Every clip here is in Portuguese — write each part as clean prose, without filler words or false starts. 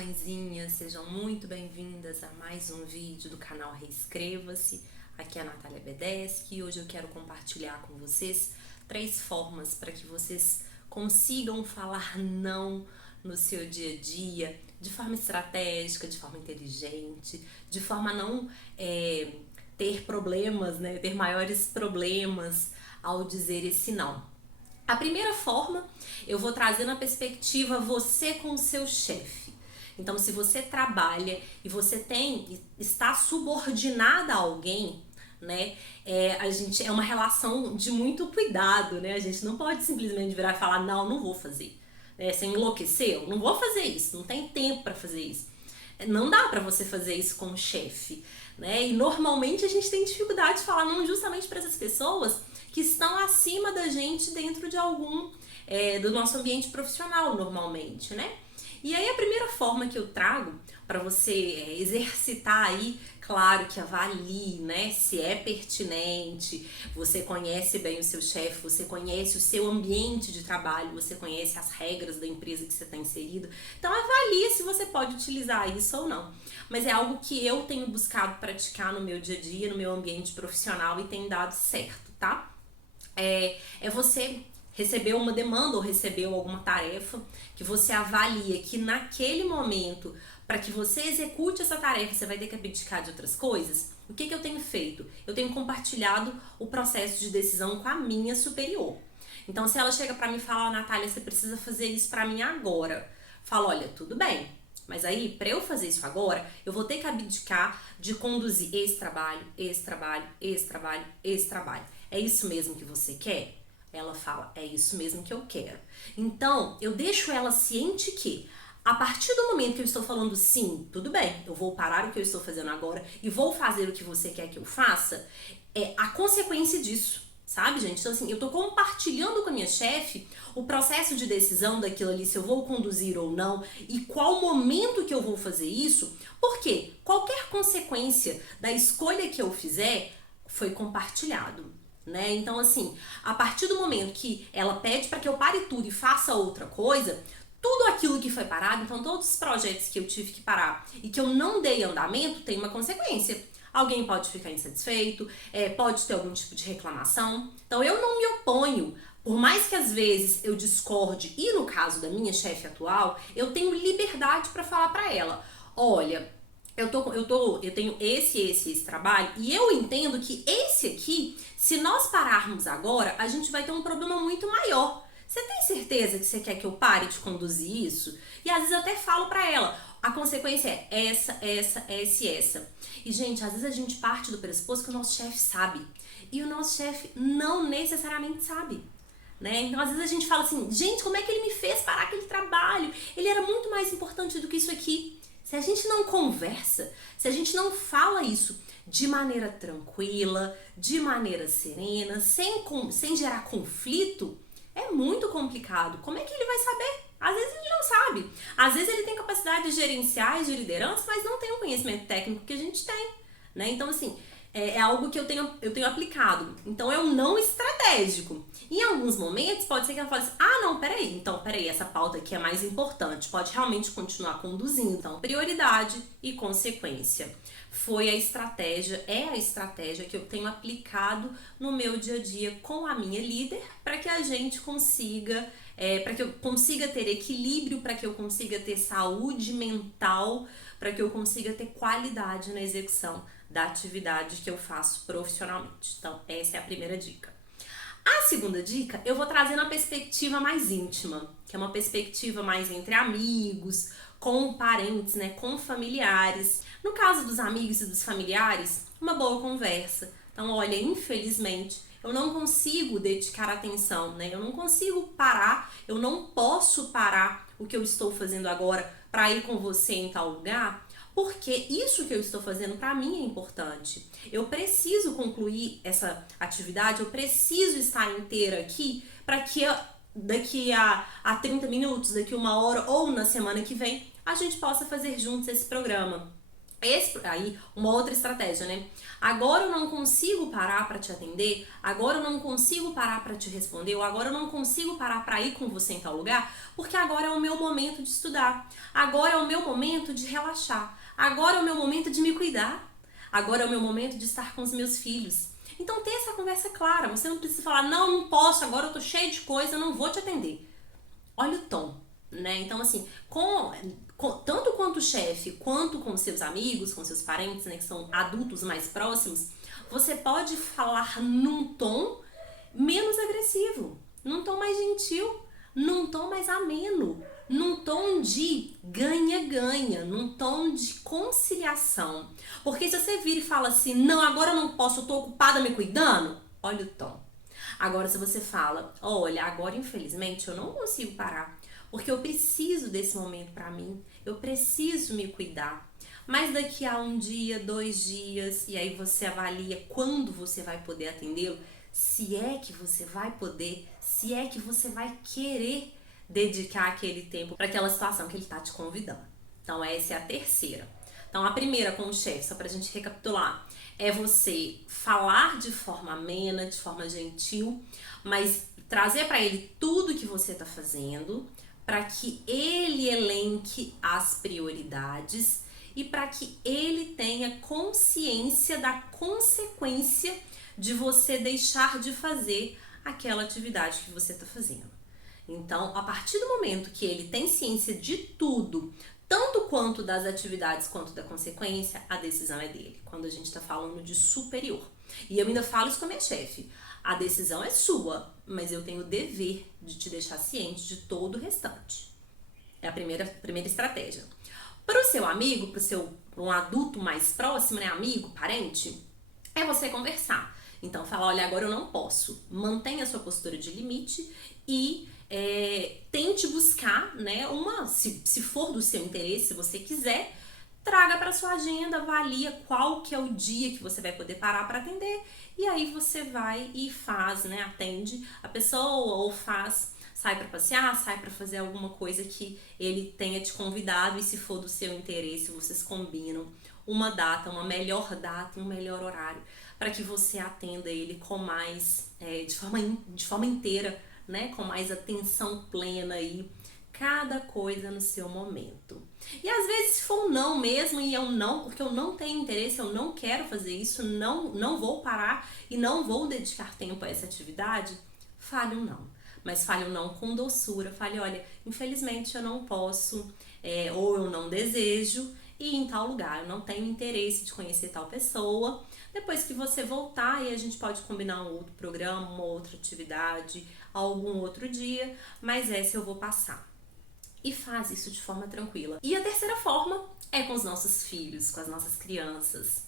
mãezinhas, sejam muito bem-vindas a mais um vídeo do canal Reescreva-se. Aqui é a Natália Bedeschi e hoje eu quero compartilhar com vocês 3 formas para que vocês consigam falar não no seu dia a dia, de forma estratégica, de forma inteligente, de forma a não ter problemas, né, ter maiores problemas ao dizer esse não. A primeira forma, eu vou trazer na perspectiva você com o seu chefe. Então, se você trabalha e você está subordinada a alguém, né, a gente é uma relação de muito cuidado, né? A gente não pode simplesmente virar e falar, não vou fazer. Você enlouqueceu? Não vou fazer isso, não tem tempo para fazer isso. Não dá para você fazer isso com o chefe, né? E normalmente a gente tem dificuldade de falar não justamente para essas pessoas que estão acima da gente dentro de algum do nosso ambiente profissional normalmente, né? E aí a primeira forma que eu trago para você exercitar aí, claro que avalie, né, se é pertinente, você conhece bem o seu chefe, você conhece o seu ambiente de trabalho, você conhece as regras da empresa que você está inserido, então avalie se você pode utilizar isso ou não. Mas é algo que eu tenho buscado praticar no meu dia a dia, no meu ambiente profissional e tem dado certo, tá? É você recebeu uma demanda ou recebeu alguma tarefa que você avalia que naquele momento, para que você execute essa tarefa, você vai ter que abdicar de outras coisas. O que eu tenho feito? Eu tenho compartilhado o processo de decisão com a minha superior. Então, se ela chega para mim e fala, Natália, você precisa fazer isso para mim agora. Fala, olha, tudo bem, mas aí, para eu fazer isso agora, eu vou ter que abdicar de conduzir esse trabalho, esse trabalho, esse trabalho, esse trabalho. É isso mesmo que você quer? Ela fala, é isso mesmo que eu quero. Então, eu deixo ela ciente que, a partir do momento que eu estou falando sim, tudo bem, eu vou parar o que eu estou fazendo agora e vou fazer o que você quer que eu faça, é a consequência disso, sabe, gente? Então, assim, eu tô compartilhando com a minha chefe o processo de decisão daquilo ali, se eu vou conduzir ou não, e qual momento que eu vou fazer isso, porque qualquer consequência da escolha que eu fizer foi compartilhado. Né? Então, assim, a partir do momento que ela pede para que eu pare tudo e faça outra coisa, tudo aquilo que foi parado, então todos os projetos que eu tive que parar e que eu não dei andamento, tem uma consequência. Alguém pode ficar insatisfeito, pode ter algum tipo de reclamação. Então, eu não me oponho, por mais que às vezes eu discorde, e no caso da minha chefe atual, eu tenho liberdade para falar para ela, olha, eu tenho esse trabalho e eu entendo que esse aqui, se nós pararmos agora, a gente vai ter um problema muito maior. Você tem certeza que você quer que eu pare de conduzir isso? E às vezes eu até falo pra ela, a consequência é essa. E gente, às vezes a gente parte do pressuposto que o nosso chefe sabe. E o nosso chefe não necessariamente sabe. Né? Então, às vezes a gente fala assim, gente, como é que ele me fez parar aquele trabalho? Ele era muito mais importante do que isso aqui. Se a gente não conversa, se a gente não fala isso de maneira tranquila, de maneira serena, sem gerar conflito, é muito complicado. Como é que ele vai saber? Às vezes ele não sabe. Às vezes ele tem capacidade de gerenciar e de liderança, mas não tem o conhecimento técnico que a gente tem. Né? Então, assim, é algo que eu tenho aplicado. Então, é um não estratégico. Em alguns momentos, pode ser que ela fale assim, peraí, essa pauta aqui é mais importante, pode realmente continuar conduzindo. Então, prioridade e consequência. É a estratégia que eu tenho aplicado no meu dia a dia com a minha líder, para que a gente consiga, para que eu consiga ter equilíbrio, para que eu consiga ter saúde mental, para que eu consiga ter qualidade na execução da atividade que eu faço profissionalmente. Então, essa é a primeira dica. A segunda dica, eu vou trazer uma perspectiva mais íntima, que é uma perspectiva mais entre amigos, com parentes, né, com familiares. No caso dos amigos e dos familiares, uma boa conversa. Então, olha, infelizmente, eu não consigo dedicar atenção, né? Eu não consigo parar, eu não posso parar o que eu estou fazendo agora para ir com você em tal lugar, porque isso que eu estou fazendo para mim é importante. Eu preciso concluir essa atividade, eu preciso estar inteira aqui para que daqui a 30 minutos, daqui a 1 hora ou na semana que vem, a gente possa fazer juntos esse programa. Aí, uma outra estratégia, né? Agora eu não consigo parar para te atender, agora eu não consigo parar para te responder, ou agora eu não consigo parar para ir com você em tal lugar, porque agora é o meu momento de estudar, agora é o meu momento de relaxar, agora é o meu momento de me cuidar, agora é o meu momento de estar com os meus filhos. Então, ter essa conversa clara, você não precisa falar, não posso, agora eu tô cheio de coisa, não vou te atender. Olha o tom, né? Então, assim, tanto quanto o chefe, quanto com seus amigos, com seus parentes, né, que são adultos mais próximos, você pode falar num tom menos agressivo, num tom mais gentil, num tom mais ameno, num tom de ganha-ganha, num tom de conciliação. Porque se você vira e fala assim, não, agora eu não posso, eu tô ocupada me cuidando, olha o tom. Agora, se você fala, olha, agora infelizmente eu não consigo parar, porque eu preciso desse momento pra mim, eu preciso me cuidar. Mas daqui a um dia, 2 dias, e aí você avalia quando você vai poder atendê-lo, se é que você vai poder, se é que você vai querer dedicar aquele tempo para aquela situação que ele tá te convidando. Então, essa é a terceira. Então, a primeira com o chefe, só pra gente recapitular, é você falar de forma amena, de forma gentil, mas trazer para ele tudo que você tá fazendo, para que ele elenque as prioridades e para que ele tenha consciência da consequência de você deixar de fazer aquela atividade que você está fazendo. Então, a partir do momento que ele tem ciência de tudo, tanto quanto das atividades quanto da consequência, a decisão é dele. Quando a gente está falando de superior. E eu ainda falo isso com a minha chefe. A decisão é sua, mas eu tenho o dever de te deixar ciente de todo o restante. É a primeira estratégia. Para o seu amigo, para um adulto mais próximo, né, amigo, parente, é você conversar. Então, falar, olha, agora eu não posso. Mantenha a sua postura de limite e tente buscar, né, se for do seu interesse, se você quiser, traga para sua agenda, avalia qual que é o dia que você vai poder parar para atender e aí você vai e faz, né, atende a pessoa ou sai para passear, sai para fazer alguma coisa que ele tenha te convidado e se for do seu interesse, vocês combinam uma data, uma melhor data, um melhor horário para que você atenda ele com mais, de forma inteira, né, com mais atenção plena aí, cada coisa no seu momento. E às vezes se for um não mesmo e é um não, porque eu não tenho interesse, eu não quero fazer isso, não vou parar e não vou dedicar tempo a essa atividade, fale um não. Mas fale um não com doçura, fale, olha, infelizmente eu não posso, ou eu não desejo ir em tal lugar, eu não tenho interesse de conhecer tal pessoa. Depois que você voltar, aí a gente pode combinar um outro programa, uma outra atividade, algum outro dia, mas essa eu vou passar. E faz isso de forma tranquila. E a terceira forma é com os nossos filhos, com as nossas crianças.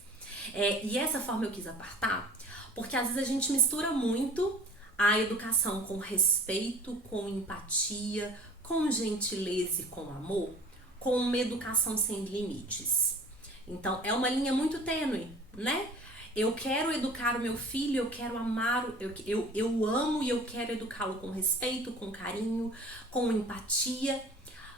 E essa forma eu quis apartar, porque às vezes a gente mistura muito a educação com respeito, com empatia, com gentileza e com amor, com uma educação sem limites. Então, é uma linha muito tênue, né? Eu quero educar o meu filho, eu quero amar, eu amo e eu quero educá-lo com respeito, com carinho, com empatia,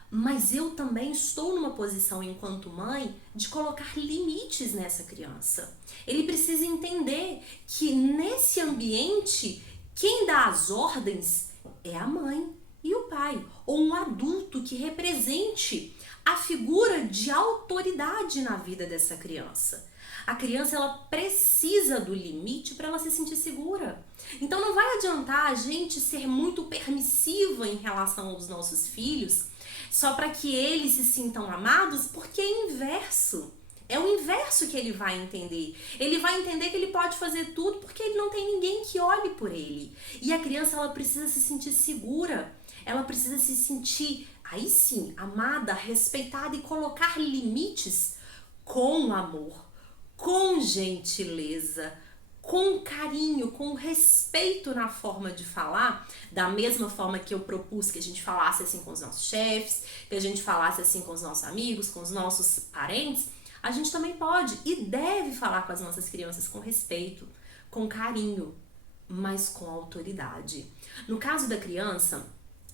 mas eu também estou numa posição enquanto mãe de colocar limites nessa criança. Ele precisa entender que nesse ambiente, quem dá as ordens é a mãe e o pai, ou um adulto que represente a figura de autoridade na vida dessa criança. A criança, ela precisa do limite para ela se sentir segura. Então não vai adiantar a gente ser muito permissiva em relação aos nossos filhos só para que eles se sintam amados, porque é inverso. É o inverso que ele vai entender. Ele vai entender que ele pode fazer tudo porque ele não tem ninguém que olhe por ele. E a criança, ela precisa se sentir segura. Ela precisa se sentir, aí sim, amada, respeitada e colocar limites com amor, com gentileza, com carinho, com respeito na forma de falar, da mesma forma que eu propus que a gente falasse assim com os nossos chefes, que a gente falasse assim com os nossos amigos, com os nossos parentes, a gente também pode e deve falar com as nossas crianças com respeito, com carinho, mas com autoridade. No caso da criança,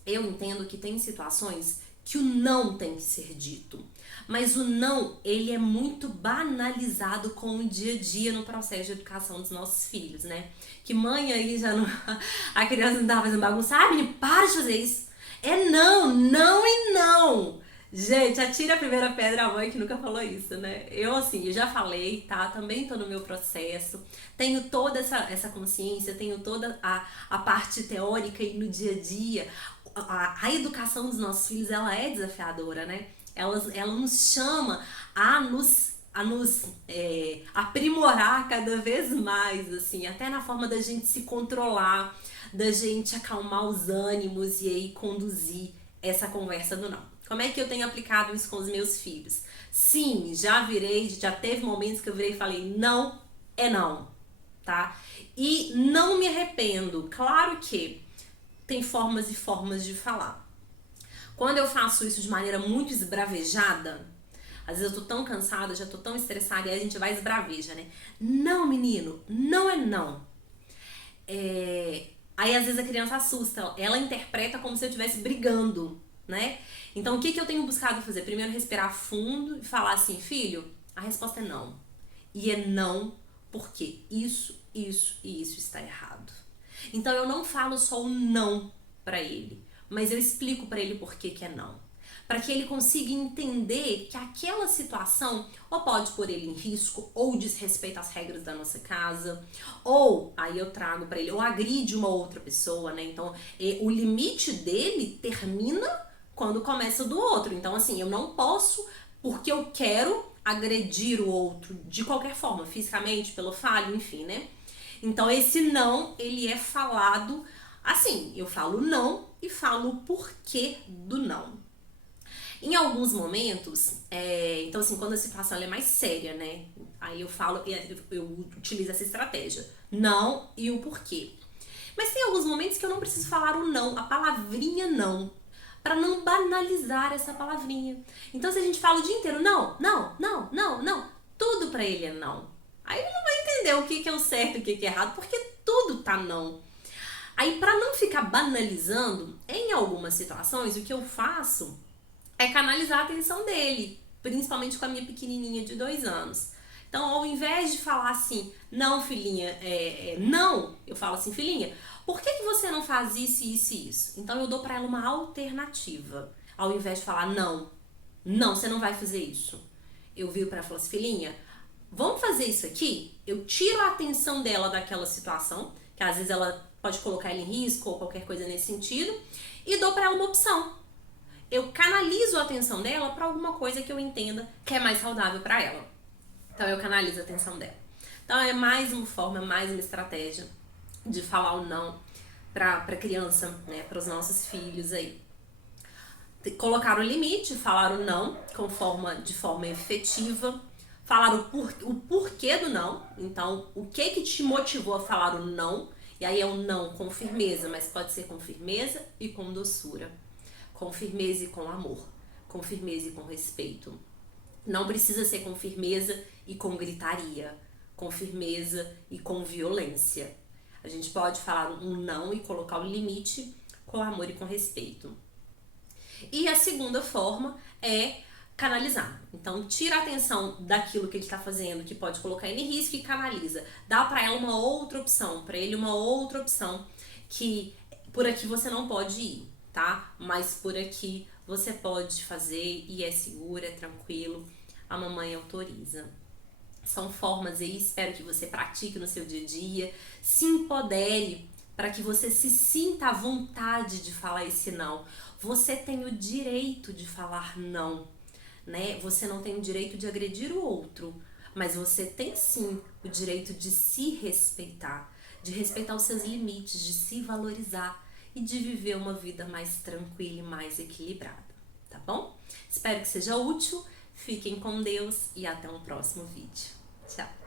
eu entendo que tem situações que o não tem que ser dito. Mas o não, ele é muito banalizado com o dia a dia no processo de educação dos nossos filhos, né? Que mãe aí já não... A criança não tava fazendo bagunça. Ah, menino, para de fazer isso. É não, não e não. Gente, atira a primeira pedra a mãe que nunca falou isso, né? Eu, assim, eu já falei, tá? Também tô no meu processo. Tenho toda essa consciência, tenho toda a parte teórica e no dia a dia. A educação dos nossos filhos, ela é desafiadora, né? Ela nos chama a nos aprimorar cada vez mais, assim, até na forma da gente se controlar, da gente acalmar os ânimos e aí conduzir essa conversa do não. Como é que eu tenho aplicado isso com os meus filhos? Sim, já teve momentos que eu virei e falei, não é não, tá? E não me arrependo. Claro que tem formas e formas de falar. Quando eu faço isso de maneira muito esbravejada, às vezes eu tô tão cansada, já tô tão estressada, e aí a gente vai esbraveja, né? Não, menino, não é não. Aí às vezes a criança assusta, ela interpreta como se eu estivesse brigando, né? Então o que eu tenho buscado fazer? Primeiro respirar fundo e falar assim, filho, a resposta é não. E é não porque isso e isso está errado. Então eu não falo só o não pra ele, mas eu explico pra ele por que é não. Para que ele consiga entender que aquela situação ou pode pôr ele em risco, ou desrespeita as regras da nossa casa, ou aí eu trago para ele, ou agride uma outra pessoa, né? Então o limite dele termina quando começa o do outro. Então, assim, eu não posso, porque eu quero agredir o outro de qualquer forma, fisicamente, pelo falho, enfim, né? Então, esse não, ele é falado assim, eu falo não e falo o porquê do não. Em alguns momentos, então assim, quando a situação é mais séria, né? Aí eu falo, eu utilizo essa estratégia. Não e o porquê. Mas tem alguns momentos que eu não preciso falar o não, a palavrinha não, para não banalizar essa palavrinha. Então se a gente fala o dia inteiro não, não, não, não, não, tudo para ele é não. Aí ele não vai entender o que é o certo e o que é errado, porque tudo tá não. Aí para não ficar banalizando, em algumas situações o que eu faço é canalizar a atenção dele, principalmente com a minha pequenininha de 2 anos. Então, ao invés de falar assim, não, filhinha, não, eu falo assim, filhinha, por que você não faz isso, isso e isso? Então, eu dou pra ela uma alternativa, ao invés de falar, não, não, você não vai fazer isso. Eu viro pra ela e falo assim, filhinha, vamos fazer isso aqui? Eu tiro a atenção dela daquela situação, que às vezes ela pode colocar ele em risco ou qualquer coisa nesse sentido, e dou pra ela uma opção. Eu canalizo a atenção dela para alguma coisa que eu entenda que é mais saudável para ela. Então eu canalizo a atenção dela. Então é mais uma forma, mais uma estratégia de falar o não para criança, né, para os nossos filhos aí. Colocar o limite, falar o não de forma efetiva, falar o porquê do não. Então, o que te motivou a falar o não? E aí é um não com firmeza, mas pode ser com firmeza e com doçura. Com firmeza e com amor, com firmeza e com respeito. Não precisa ser com firmeza e com gritaria, com firmeza e com violência. A gente pode falar um não e colocar o limite com amor e com respeito. E a segunda forma é canalizar. Então, tira a atenção daquilo que ele está fazendo, que pode colocar ele em risco, e canaliza. Dá para ela uma outra opção, para ele uma outra opção, que por aqui você não pode ir, tá? Mas por aqui você pode fazer e é seguro, é tranquilo, a mamãe autoriza. São formas aí, espero que você pratique no seu dia a dia, se empodere para que você se sinta à vontade de falar esse não. Você tem o direito de falar não, né? Você não tem o direito de agredir o outro, mas você tem sim o direito de se respeitar, de respeitar os seus limites, de se valorizar e de viver uma vida mais tranquila e mais equilibrada, tá bom? Espero que seja útil, fiquem com Deus e até um próximo vídeo. Tchau!